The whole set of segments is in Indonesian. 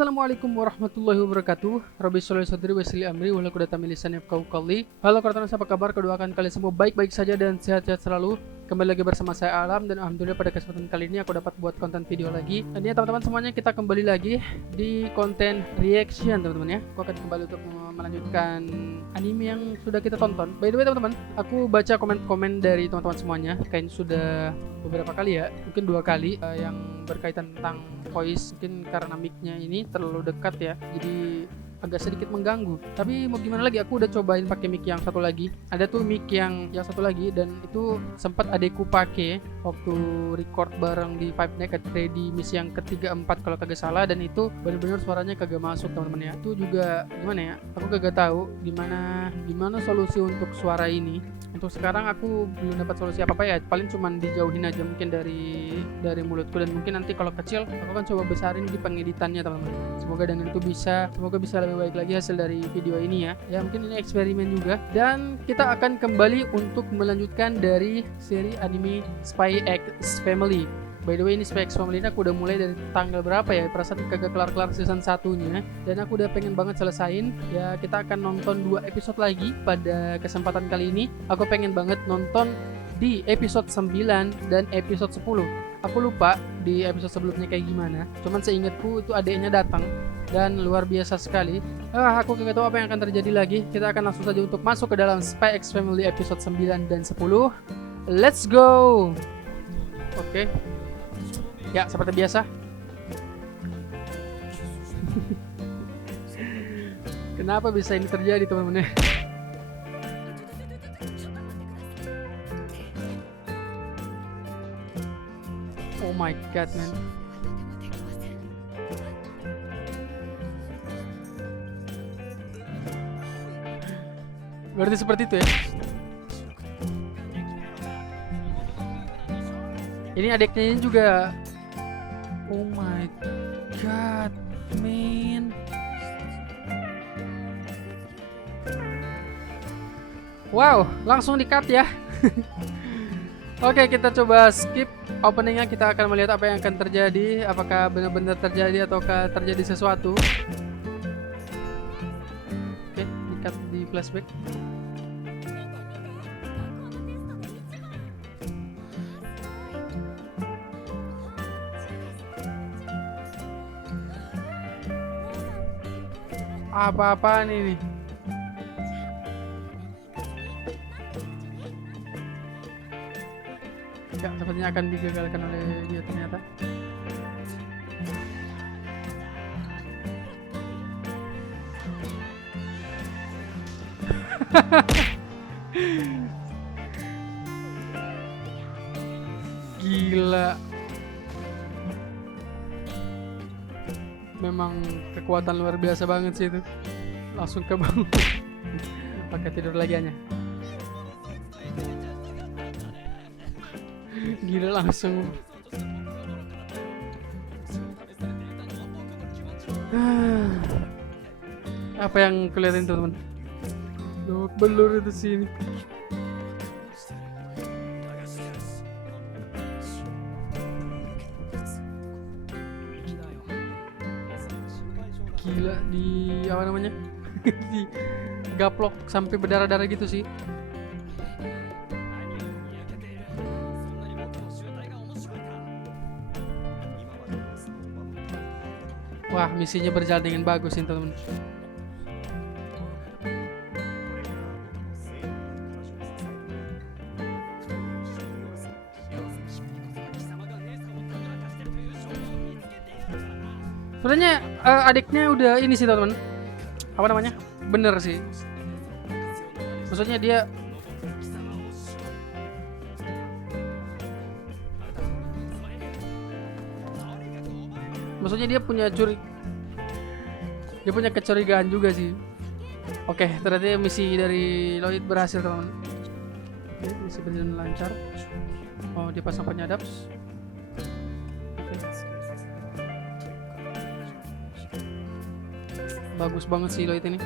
Assalamualaikum warahmatullahi wabarakatuh. Rabbi sholli sadri wa yassir li amri wahlul 'uqdatam min lisani yafqahu qawli. Halo kawan-kawan, apa kabar? Kedoakan kalian semua baik-baik saja dan sehat-sehat selalu. Kembali lagi bersama saya Alam, dan alhamdulillah pada kesempatan kali ini aku dapat buat konten video lagi. Dan ya teman-teman semuanya, kita kembali lagi di konten reaction teman-teman ya. Aku akan kembali untuk melanjutkan anime yang sudah kita tonton. By the way teman-teman, aku baca komen-komen dari teman-teman semuanya. Kayaknya sudah beberapa kali ya, mungkin 2 kali yang berkaitan tentang voice. Mungkin karena mic-nya ini terlalu dekat ya, jadi agak sedikit mengganggu. Tapi mau gimana lagi, aku udah cobain pakai mic yang satu lagi. Ada tuh mic yang satu lagi, dan itu sempat adekku pakai waktu record bareng di Five Nights at Freddy misi yang ketiga 4 kalau kagak salah, dan itu bener-bener suaranya kagak masuk teman-teman ya. Itu juga gimana ya, aku kagak tahu gimana solusi untuk suara ini. Untuk sekarang aku belum dapat solusi apa-apa ya, paling cuman dijauhin aja mungkin dari mulutku, dan mungkin nanti kalau kecil aku akan coba besarin di pengeditannya teman-teman. Semoga dengan itu bisa lebih baik lagi hasil dari video ini ya. Ya mungkin ini eksperimen juga, dan kita akan kembali untuk melanjutkan dari seri anime Spy X Family. By the way, ini Spy X Family ini aku udah mulai dari tanggal berapa ya, perasaan kagak kelar-kelar season 1-nya, dan aku udah pengen banget selesain. Ya kita akan nonton 2 episode lagi pada kesempatan kali ini. Aku pengen banget nonton di episode 9 dan episode 10. Aku lupa di episode sebelumnya kayak gimana, cuman seingatku itu adeknya datang dan luar biasa sekali. Aku gak tahu apa yang akan terjadi lagi. Kita akan langsung saja untuk masuk ke dalam Spy X Family episode 9 dan 10. Let's go. Oke. Ya, seperti biasa. Kenapa bisa ini terjadi teman-teman? Oh my god, man. Berarti seperti itu ya. Ini adiknya ini juga. Oh my god, man. Wow, langsung di-cut ya. Oke, kita coba skip openingnya. Kita akan melihat apa yang akan terjadi. Apakah benar-benar terjadi ataukah terjadi sesuatu. Oke, di-cut di flashback. Apa-apaan ini? Ya, sepertinya akan digagalkan oleh dia ternyata. Gila. Memang kekuatan luar biasa banget sih itu. Langsung kebangun. Pakai tidur lagi aja. Gila langsung. Apa yang kelihatan teman-teman? Babak belur itu sini. Gila, di apa namanya? Di gaplok sampai berdarah-darah gitu sih. Wah, misinya berjalan dengan bagus ini teman-teman. Sebenarnya adiknya udah ini sih teman-teman. Apa namanya? Bener sih. Maksudnya dia dia punya kecurigaan juga sih. Oke, ternyata misi dari Lloyd berhasil teman-teman. Oke, misi berjalan lancar. Oh, dia pasang penyadap. Bagus banget sih Lloyd ini.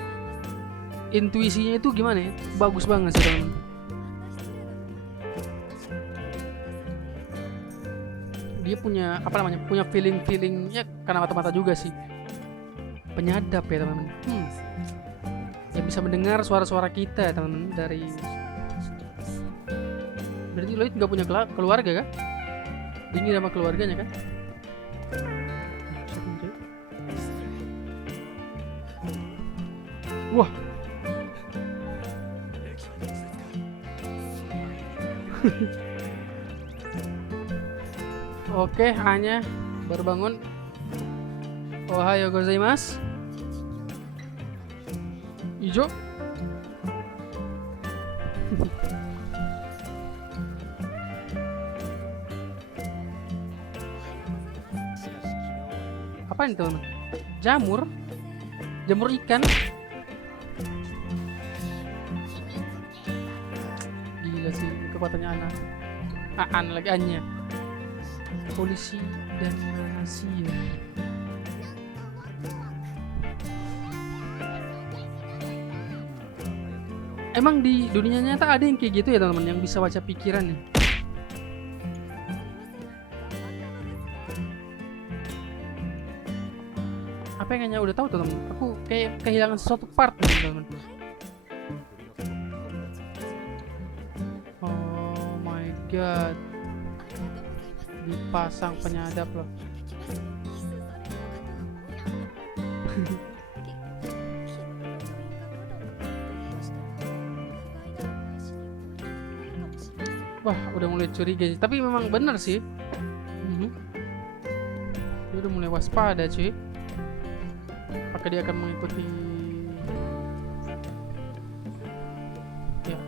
Intuisinya itu gimana ya? Bagus banget sih teman-teman. Dia punya apa namanya? Punya feeling-feelingnya karena mata-mata juga sih. Penyadap ya teman-teman. Yang bisa mendengar suara-suara kita teman-teman dari. Berarti Lloyd nggak punya keluarga kan? Ini nama keluarganya kan? Wah. Oke, hanya baru bangun. Ohayo gozaimasu. Ijo. Apa ini teman? Jamur? Jamur ikan? Gila sih kekuatannya Ana. Ana lagi Anya. Polisi dan rahasia. Emang di dunia nyata ada yang kayak gitu ya teman-teman, yang bisa baca pikiran ya? Apa yang hanya udah tahu teman-teman? Aku kayak kehilangan sesuatu part nih teman-teman. Oh my god, dipasang penyadap loh. Wah, udah mulai curiga sih. Tapi memang benar sih. Dia udah mulai waspada cuy. Apakah dia akan mengikuti? Ya.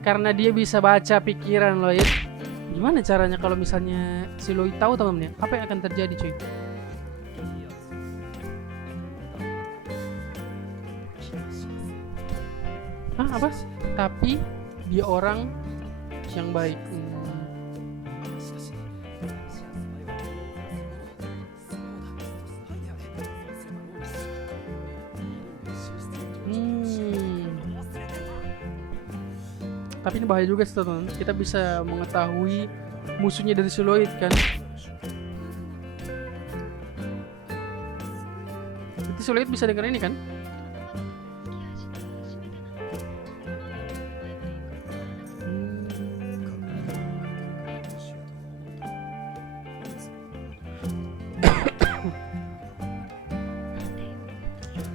Karena dia bisa baca pikiran loh ya. Gimana caranya kalau misalnya si Lloyd tahu teman-teman ya? Apa yang akan terjadi cuy? Hah, apa? Tapi dia orang yang baik. Tapi ini bahaya juga sih teman-teman. Kita bisa mengetahui musuhnya dari si Lloyd kan. Berarti si Lloyd bisa dengar ini kan?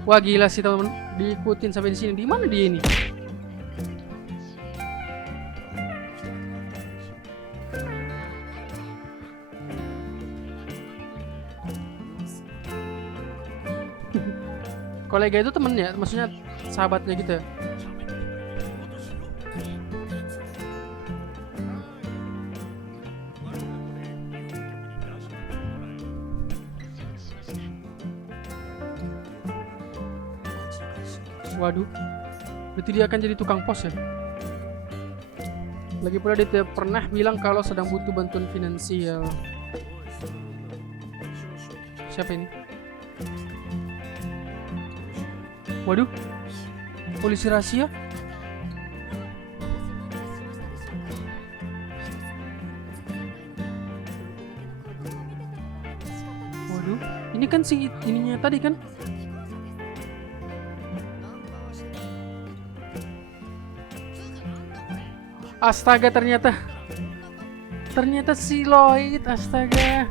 Wah gila sih teman-teman. Diikutin sampai di sini. Di mana dia ini? Kolega itu temen ya, maksudnya sahabatnya gitu ya. Waduh, berarti dia akan jadi tukang pos ya. Lagi pula dia tidak pernah bilang kalau sedang butuh bantuan finansial. Siapa ini? Waduh, polisi rahasia. Waduh, ini kan si ininya tadi kan? Astaga, ternyata si Lloyd, astaga.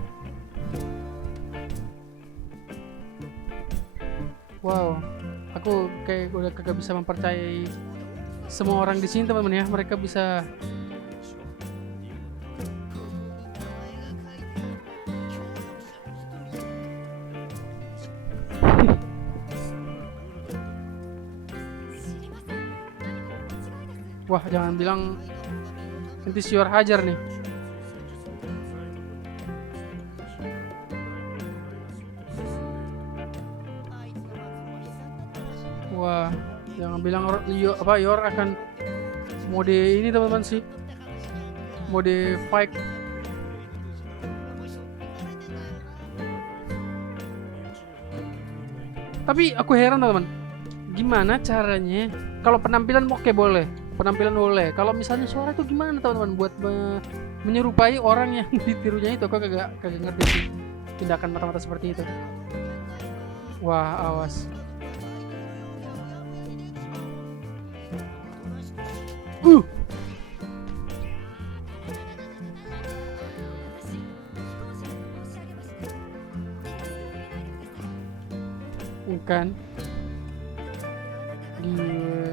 Wow. Aku kayak udah kagak bisa mempercayai semua orang di sini teman-teman ya. Mereka bisa wah, jangan bilang nanti sior hajar nih. Wah, jangan bilang Yor akan mode ini teman-teman sih. Mode fight. Tapi aku heran teman-teman. gimana caranya? Kalau penampilan oke boleh, penampilan boleh. Kalau misalnya suara itu gimana teman-teman buat menyerupai orang yang ditirunya itu? Kok kagak ngerti sih tindakan mata-mata seperti itu. Wah, awas. Uh. Bukan. Gila.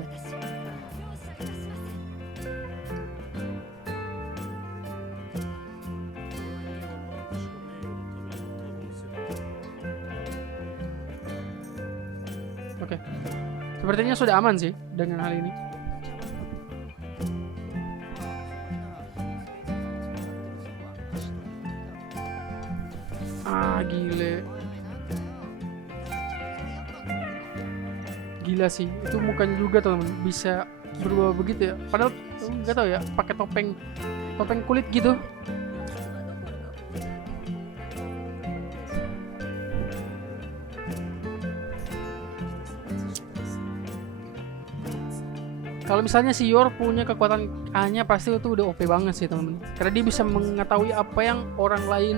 Oke. Sepertinya sudah aman sih dengan hal ini. Gile. Gila sih, itu mukanya juga teman-teman bisa berubah begitu ya. Padahal nggak tahu ya, pakai topeng kulit gitu. Kalau misalnya si Yor punya kekuatan A-nya pasti itu udah OP banget sih teman-teman. Karena dia bisa mengetahui apa yang orang lain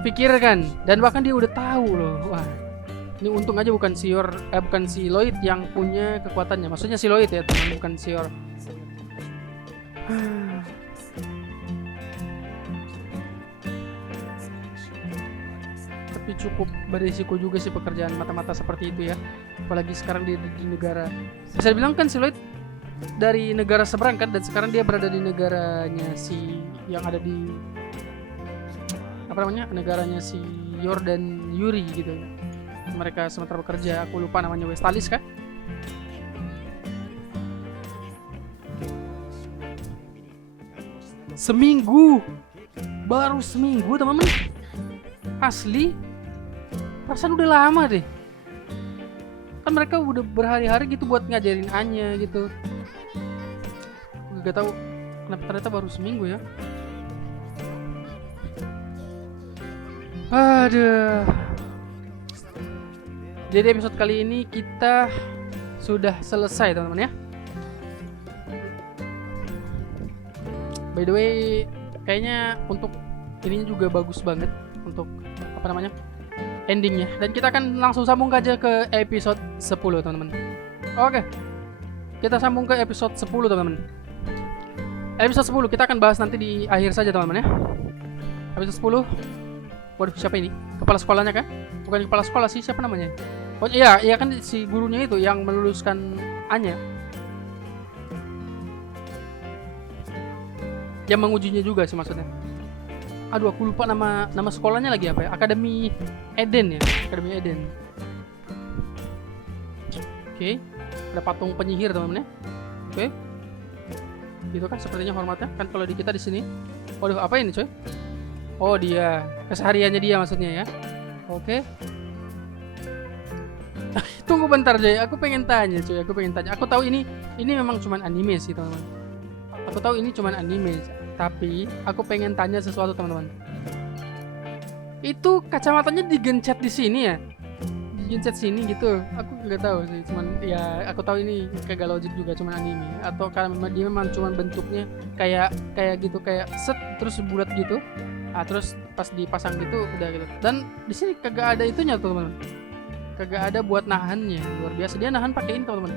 pikirkan dan bahkan dia udah tahu loh. Wah. Ini untung aja bukan si Yor, bukan si Lloyd yang punya kekuatannya. Maksudnya si Lloyd ya, teman, bukan si Yor. Tapi cukup berisiko juga sih pekerjaan mata-mata seperti itu ya. Apalagi sekarang di negara. Bisa dibilang kan si Lloyd dari negara seberang kan, dan sekarang dia berada di negaranya si yang ada di apa namanya, negaranya si Yor dan Yuri gitu. Mereka sementara bekerja, aku lupa namanya, Westalis kan? Seminggu, baru seminggu teman-teman. Asli, perasaan udah lama deh. Kan mereka udah berhari-hari gitu buat ngajarin Anya gitu. Gak tahu kenapa ternyata baru seminggu ya. Aduh. Jadi episode kali ini kita sudah selesai teman-teman ya. By the way, kayaknya untuk ininya juga bagus banget untuk apa namanya, endingnya. Dan kita akan langsung sambung aja ke episode 10 teman-teman. Oke, kita sambung ke episode 10 teman-teman. Episode 10 kita akan bahas nanti di akhir saja teman-teman ya. Episode 10. Waduh, siapa ini? Kepala sekolahnya kan? Bukan kepala sekolah sih, siapa namanya? Oh iya, iya kan si gurunya itu yang meluluskan Anya. Yang mengujinya juga sih maksudnya. Aduh, aku lupa nama sekolahnya lagi apa ya? Akademi Eden ya, Akademi Eden. Oke. Ada patung penyihir teman-teman ya. Oke. Gitu kan sepertinya hormatnya kan kalau di kita di sini. Waduh, apa ini coy? Oh dia, kesehariannya dia maksudnya ya. Oke. Tunggu bentar Jay, aku pengen tanya cuy, aku tahu ini memang cuman anime sih teman-teman. Aku tahu ini cuman anime, tapi aku pengen tanya sesuatu teman-teman. Itu kacamatanya digencet di sini ya? Digencet sini gitu. Aku nggak tahu sih, cuman ya aku tahu ini kagak logik juga, cuman anime. Atau karena dia memang cuman bentuknya kayak gitu, kayak set terus bulat gitu. Terus pas dipasang gitu udah gitu. Dan di sini kagak ada itunya teman-teman. Kagak ada buat nahannya. Luar biasa, dia nahan pakai ini teman-teman.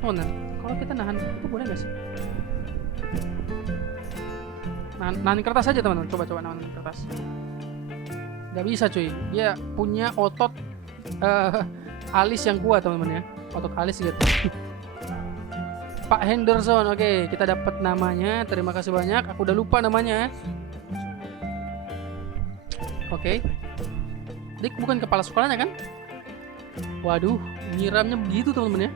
Oh nah, kalau kita nahan itu boleh nggak sih? Nahan kertas aja teman-teman. Coba nahan kertas. Gak bisa cuy. Dia punya otot alis yang kuat teman-teman ya. Otot alis gitu. Pak Henderson, oke, kita dapat namanya. Terima kasih banyak. Aku udah lupa namanya. Oke. Dia bukan kepala sekolahnya kan? Waduh, nyiramnya begitu teman-teman ya.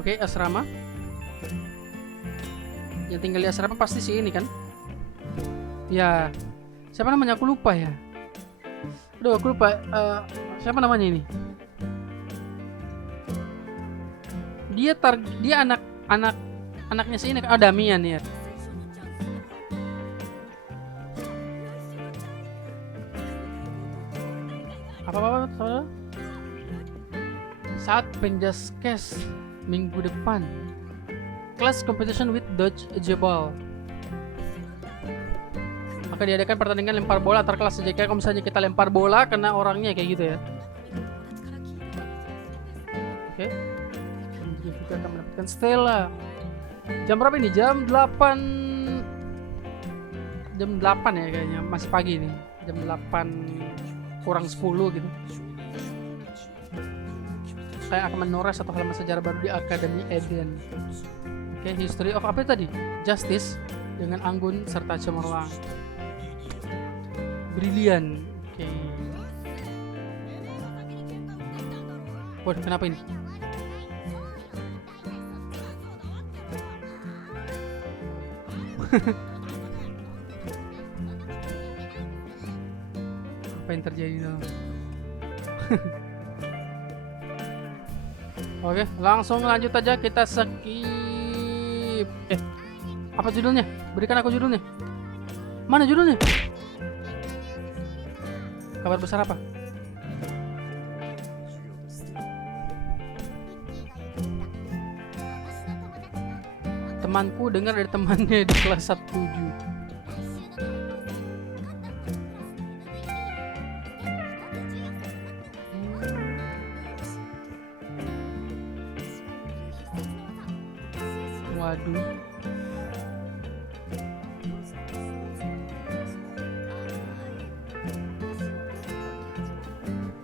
Oke, asrama. Yang tinggal di asrama pasti sih ini kan? Ya, Siapa namanya? Aku lupa ya. Aduh, aku lupa. Siapa namanya ini? Dia anaknya si ini. Damian ya. Apa? Saat penjaskes minggu depan, class competition with dodge jebol. Maka diadakan pertandingan lempar bola antar kelas. Jadi kalau misalnya kita lempar bola kena orangnya kayak gitu ya. Oke. Jadi kita akan mendapatkan Stella. Jam berapa ini? Jam 8 ya kayaknya. Masih pagi nih. Jam 8 kurang 10 gitu. Saya akan menoreh satu halaman sejarah baru di Akademi Eden. Oke, history of apa tadi? Justice dengan anggun serta cemerlang. Brilian. Oke. Waduh, kenapa ini? Apa yang terjadi dong? Oke, langsung lanjut aja, kita skip. Apa judulnya? Berikan aku judulnya. Mana judulnya? Kabar besar apa? Temanku dengar dari temannya di kelas 7. Waduh.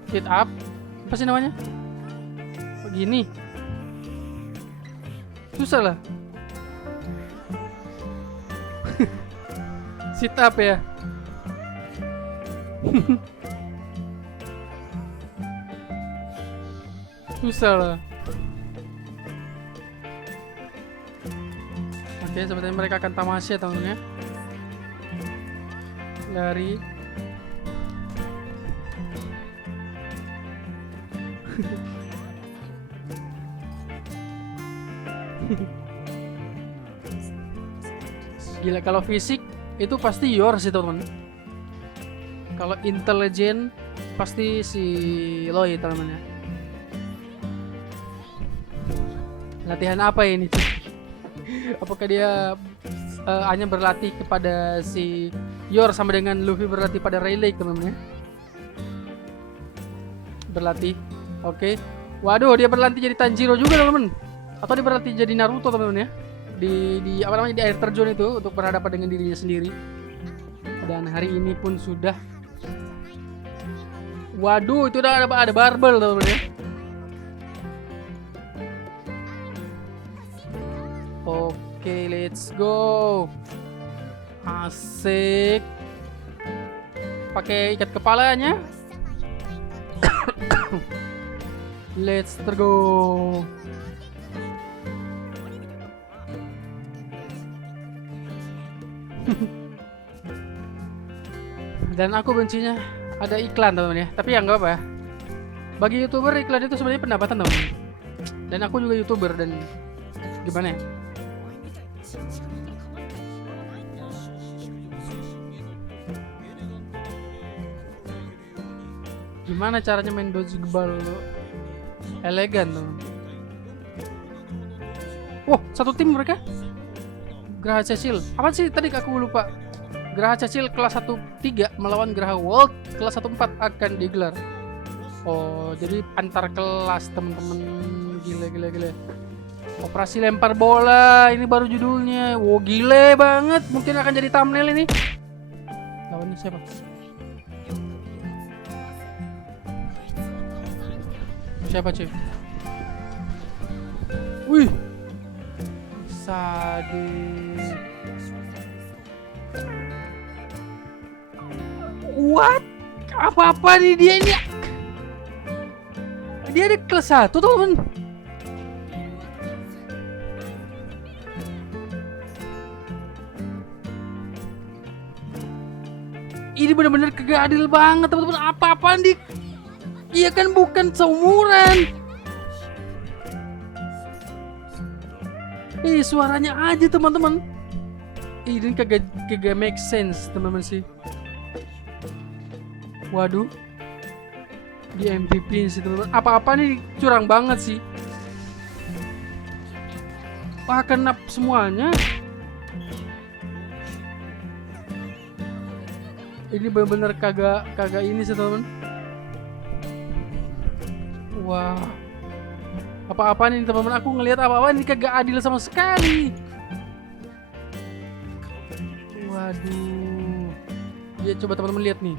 Sit up. Apa sih namanya? Begini. Susah lah. Sit up ya. Susah lah. Oke, sepertinya mereka akan tamasya teman-teman ya. Lari. Gila, kalau fisik itu pasti Yor sih teman-teman. Kalau intelijen pasti si Loi teman-teman ya. Latihan apa ini? Apakah dia hanya berlatih kepada si Yor sama dengan Luffy berlatih pada Rayleigh teman-teman ya? Berlatih. Oke. Waduh, dia berlatih jadi Tanjiro juga teman-teman. Atau dia berlatih jadi Naruto teman-teman ya. Di apa namanya, di air terjun itu untuk berhadapan dengan dirinya sendiri. Dan hari ini pun sudah. Waduh, itu udah ada barbel teman-teman ya. Oke, let's go. Asik. Pakai ikat kepalanya. Let's go. Dan aku bencinya ada iklan teman-teman ya. Tapi ya nggak apa ya. Bagi YouTuber iklan itu sebenarnya pendapatan teman-teman. Dan aku juga YouTuber dan gimana ya? Gimana caranya main dodgeball elegan tuh? Wah, satu tim mereka. Geraha Cecil. Apa sih tadi aku lupa? Geraha Cecil kelas 1-3 melawan Geraha World kelas 1-4 akan digelar. Oh, jadi antar kelas teman-teman. Gila. Operasi lempar bola, ini baru judulnya. Wow, gile banget. Mungkin akan jadi thumbnail ini. Lawannya siapa? Siapa cuy? Wih, sadis. What? Apa-apa nih dia ini? Dia ada kelas 1 teman. ini benar-benar kagak adil banget teman-teman. Apa-apaan dik? Iya kan bukan seumuran. Suaranya aja teman-teman. Ini kagak make sense teman-teman sih. Waduh. Di MVP sih teman-teman. Apa-apa nih curang banget sih. Wah, kena semuanya. Ini benar-benar kagak ini sih teman-teman. Wah. Apa-apa nih teman-teman, aku ngelihat apa-apa ini kagak adil sama sekali. Waduh. Ya coba teman-teman lihat nih.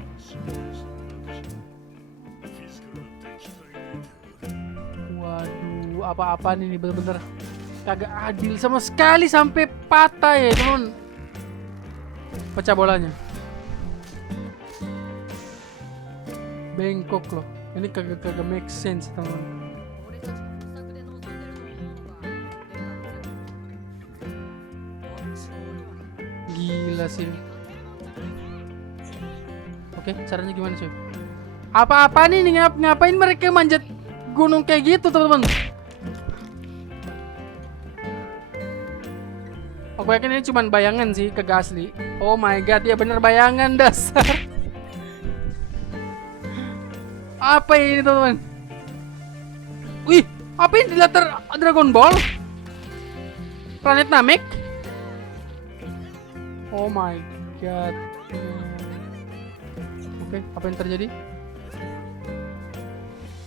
Waduh, apa-apa nih bener-bener kagak adil sama sekali sampai patah ya teman. Pecah bolanya. Bengkok loh. Ini kagak make sense teman. Gila sih. Oke, caranya gimana sih? Apa-apa nih ngapain mereka manjat gunung kayak gitu teman-teman? Aku yakin ini cuma bayangan sih, kagak asli. Oh my god, ya bener bayangan dasar. Apa ini teman-teman? Wih, apa ini di latar Dragon Ball? Planet Namek? Oh my god. Oke, apa yang terjadi?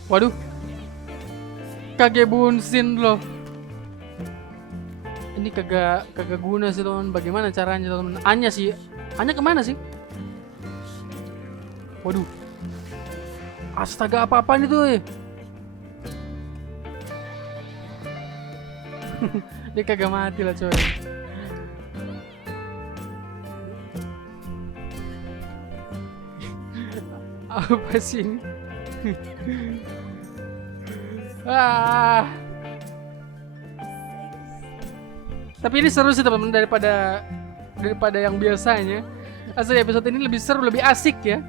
Waduh. Kagebunsin loh. Ini kagak guna sih teman. Bagaimana caranya teman? Anya sih. Anya kemana sih? Waduh. Astaga, apa-apaan itu? Dia kagak mati lah coy. Apa sih ini? Tapi ini seru sih teman-teman daripada yang biasanya. Asli episode ini lebih seru, lebih asik ya.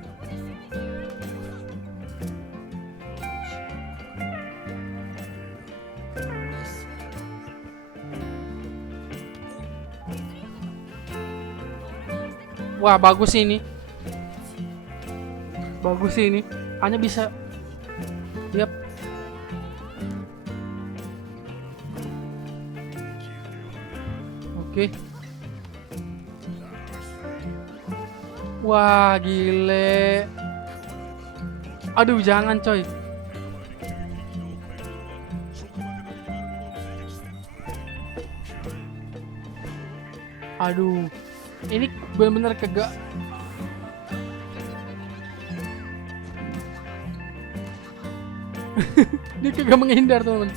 Wah, bagus sih ini. Bagus sih ini. Hanya bisa. Yap. Oke. Wah, gile. Aduh, jangan coy. Aduh. Ini benar-benar kagak. Dia kagak menghindar teman-teman.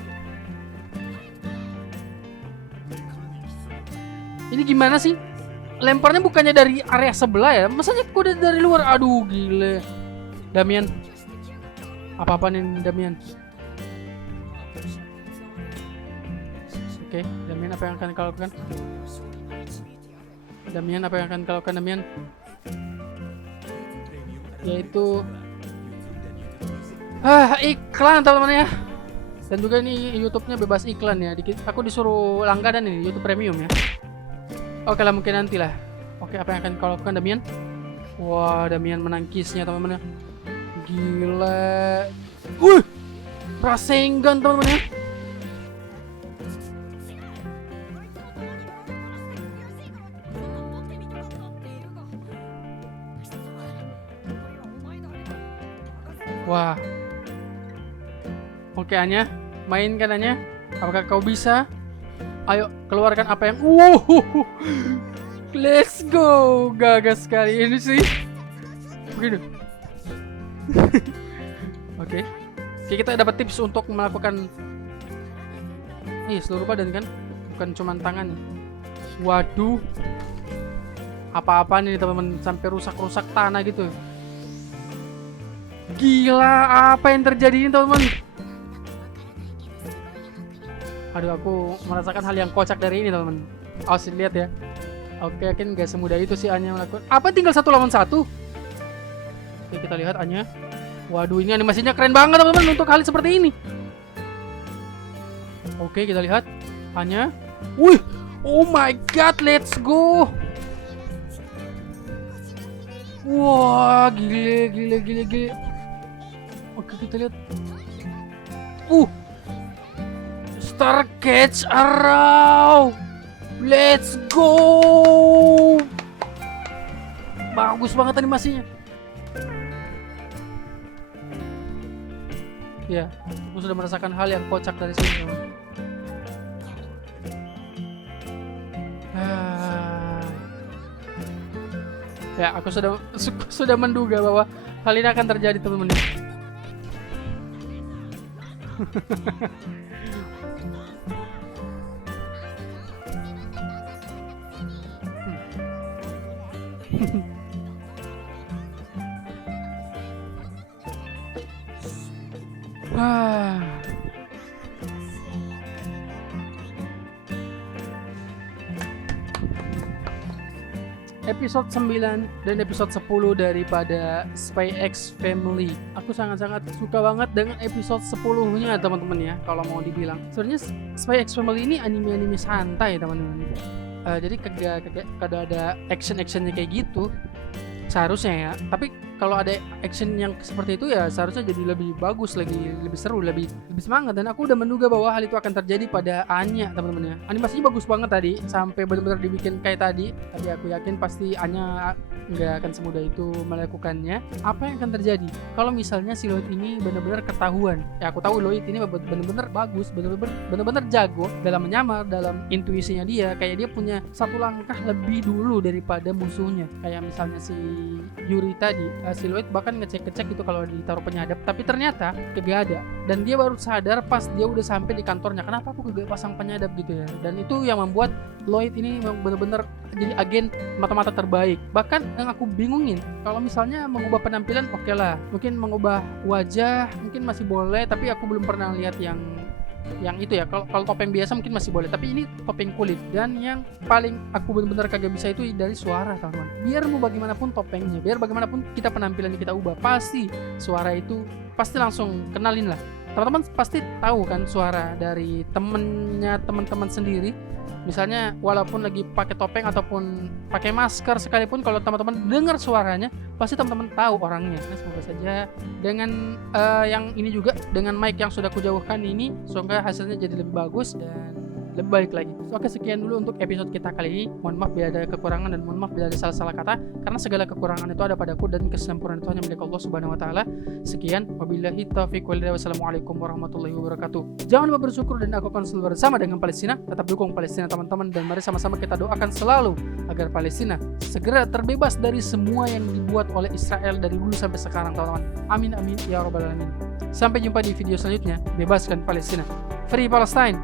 Ini gimana sih? Lemparnya bukannya dari area sebelah ya? Masanya kok dari luar? Aduh gile. Damian. Apa-apa nih Damian? Oke, Damian apa yang akan kau lakukan? Damian apa yang akan kau lakukan Damian? Yaitu iklan teman-teman ya. Dan juga ini YouTube-nya bebas iklan ya. Aku disuruh langganan ini YouTube Premium ya. Oke lah, mungkin nanti lah. Oke, apa yang akan kau lakukan Damian? Wah, Damian menangkisnya teman-teman ya. Gila. Rasengan teman-teman ya. Wah. Oke Anya, mainkan Anya. Apakah kau bisa? Ayo keluarkan apa yang let's go. Gagas sekali ini sih. Begini. Oke. Oke, kita dapat tips untuk melakukan seluruh badan kan? Bukan cuma tangan. Waduh. Apa-apa nih teman-teman, sampai rusak-rusak tanah gitu. Gila, apa yang terjadi ini teman-teman? Aduh, aku merasakan hal yang kocak dari ini teman-teman. Awas lihat ya. Oke, yakin gak semudah itu sih Anya melakukan. Apa tinggal 1 lawan 1? Oke, kita lihat A-nya. Waduh, ini animasinya keren banget teman-teman untuk hal seperti ini. Oke, kita lihat A-nya. Wih, oh my god, let's go. Wah, gile. Oke, kita lihat. Star Catch Arrow. Let's go. Bagus banget animasinya. Ya, aku sudah merasakan hal yang kocak dari sini. Ya, aku sudah menduga bahwa hal ini akan terjadi, teman-teman. Episode 9 dan episode 10 daripada Spy X Family. Aku sangat-sangat suka banget dengan episode 10-nya teman-teman ya. Kalau mau dibilang, sebenarnya Spy X Family ini anime-anime santai teman-teman. Jadi kagak ada action-actionnya kayak gitu seharusnya ya. Tapi kalau ada action yang seperti itu ya seharusnya jadi lebih bagus, lebih seru, lebih semangat. Dan aku udah menduga bahwa hal itu akan terjadi pada Anya teman-teman ya. Animasinya bagus banget tadi, sampai benar-benar dibikin kayak tadi. Tapi aku yakin pasti Anya nggak akan semudah itu melakukannya. Apa yang akan terjadi kalau misalnya si Lloyd ini benar-benar ketahuan? Ya aku tahu Lloyd ini benar-benar bagus, benar-benar jago dalam menyamar, dalam intuisinya dia. Kayak dia punya satu langkah lebih dulu daripada musuhnya. Kayak misalnya si Yuri tadi. Si Lloyd bahkan ngecek gitu kalau ditaruh penyadap, tapi ternyata kagak ada. Dan dia baru sadar pas dia udah sampai di kantornya, kenapa aku kagak pasang penyadap gitu ya. Dan itu yang membuat Lloyd ini benar-benar jadi agen mata-mata terbaik. Bahkan yang aku bingungin, kalau misalnya mengubah penampilan oke lah, mungkin mengubah wajah mungkin masih boleh, tapi aku belum pernah lihat yang itu ya. Kalau topeng biasa mungkin masih boleh, tapi ini topeng kulit. Dan yang paling aku benar-benar kagak bisa itu dari suara teman-teman. Biar mau bagaimanapun topengnya, biar bagaimanapun kita penampilannya kita ubah, pasti suara itu pasti langsung kenalin lah. Teman-teman pasti tahu kan suara dari teman-teman sendiri. Misalnya walaupun lagi pakai topeng ataupun pakai masker sekalipun, kalau teman-teman dengar suaranya pasti teman-teman tahu orangnya. Nah, semoga saja dengan yang ini juga, dengan mic yang sudah kujauhkan ini, semoga hasilnya jadi lebih bagus dan lebih baik lagi. Oke, sekian dulu untuk episode kita kali ini. Mohon maaf bila ada kekurangan dan mohon maaf bila ada salah-salah kata, karena segala kekurangan itu ada padaku dan kesempurnaan itu hanya milik Allah Subhanahu wa taala. Sekian, wabillahi taufiq wal hidayah. Wassalamualaikum warahmatullahi wabarakatuh. Jangan lupa bersyukur dan aku akan selalu bersama dengan Palestina. Tetap dukung Palestina teman-teman, dan mari sama-sama kita doakan selalu agar Palestina segera terbebas dari semua yang dibuat oleh Israel dari dulu sampai sekarang teman-teman. Amin amin ya rabbal alamin. Sampai jumpa di video selanjutnya. Bebaskan Palestina. Free Palestine.